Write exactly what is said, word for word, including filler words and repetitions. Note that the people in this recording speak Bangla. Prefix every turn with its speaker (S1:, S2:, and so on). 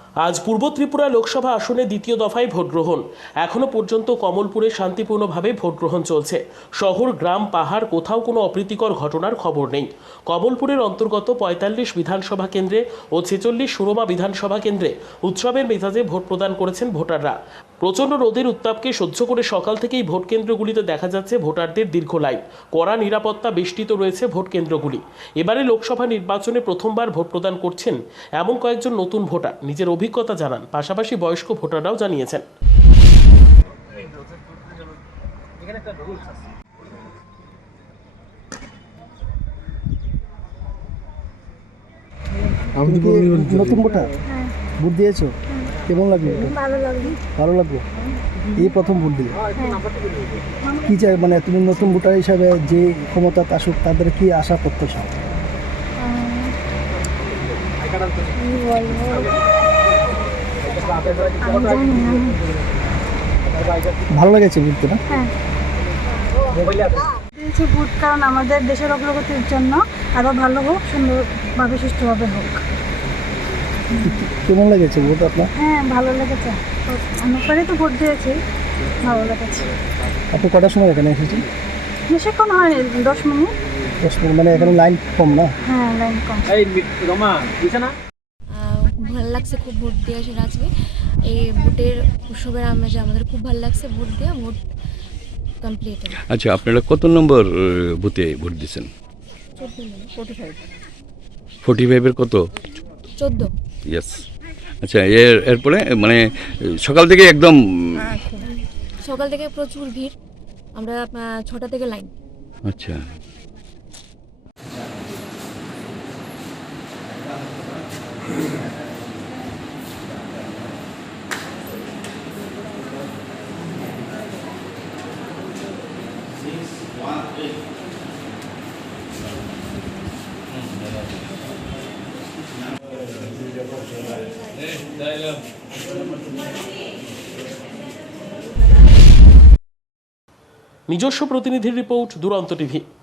S1: আজ পূর্ব ত্রিপুরা লোকসভা আসনে দ্বিতীয় দফায় ভোট গ্রহণ। এখনো পর্যন্ত কমলপুরে শান্তিপূর্ণভাবে ভোট গ্রহণ চলছে। শহর, গ্রাম, পাহাড় কোথাও কোনো অপ্রীতিকর ঘটনার খবর নেই। কমলপুরের অন্তর্গত পঁয়তাল্লিশ বিধানসভা কেন্দ্রে ও ছেচল্লিশ সুরমা বিধানসভা কেন্দ্রে উৎসবের মেজাজে ভোট প্রদান করেছেন ভোটাররা। প্রচণ্ড রোদের উত্তাপকে সহ্য করে সকাল থেকেই ভোট কেন্দ্রগুলিতে দেখা যাচ্ছে ভোটারদের দীর্ঘ লাইন। কড়া নিরাপত্তা বেষ্টিত রয়েছে ভোট কেন্দ্রগুলি। এবারে লোকসভা নির্বাচনে প্রথমবার ভোট প্রদান করছেন এমন কয়েকজন নতুন ভোটার নিজের অভিজ্ঞতা জানান। পাশাপাশি বয়স্ক ভোটাররাও জানিয়েছেন।
S2: নতুন ভোটার ভোট দিয়েছো, কেমন লাগলো?
S3: ভালো লাগলো।
S2: ভালো লাগলো। এই প্রথম ভোট দিলে কি চাই, মানে তুমি নতুন ভোটার হিসাবে যে ক্ষমতা আসুক তাদের কি আশা প্রত্যাশা? ভালো লেগেছে ভোট না?
S3: হ্যাঁ, ভোট কারণ আমাদের দেশের অগ্রগতির জন্য আরো ভালো হোক, সুন্দরভাবে সুষ্ঠুভাবে হোক।
S2: কেমন লেগেছে ভোট আপনার?
S3: হ্যাঁ, ভালো লেগেছে। অনেকবারই তো ভোট দিয়েছি, ভালো লেগেছে।
S2: আপনি কটার সময় এখানে এসেছেন?
S3: বেশিক্ষণ হয়নি, দশ মিনিট।
S2: দশ মিনিট মানে এখানে লাইন কম না?
S3: হ্যাঁ, লাইন কম।
S4: ভালো লাগছে খুব ভোট দিয়ে আসে আজকে এই ভোটের উৎসবের আমেজে আমাদের খুব ভালো লাগছে ভোট দিয়ে ভোট কমপ্লিট।
S5: আচ্ছা, আপনারা কত নম্বর বুথে ভোট দিয়েছেন?
S4: Forty five.
S5: ফোর্টি ফাইভের কত?
S4: চোদ্দো।
S5: ইয়েস। আচ্ছা, এর এরপরে মানে সকাল থেকে একদম
S4: সকাল থেকে প্রচুর ভিড়, আমরা ছটা থেকে লাইন।
S5: আচ্ছা,
S1: নিজস্ব প্রতিনিধির রিপোর্ট, দুরন্ত টিভি।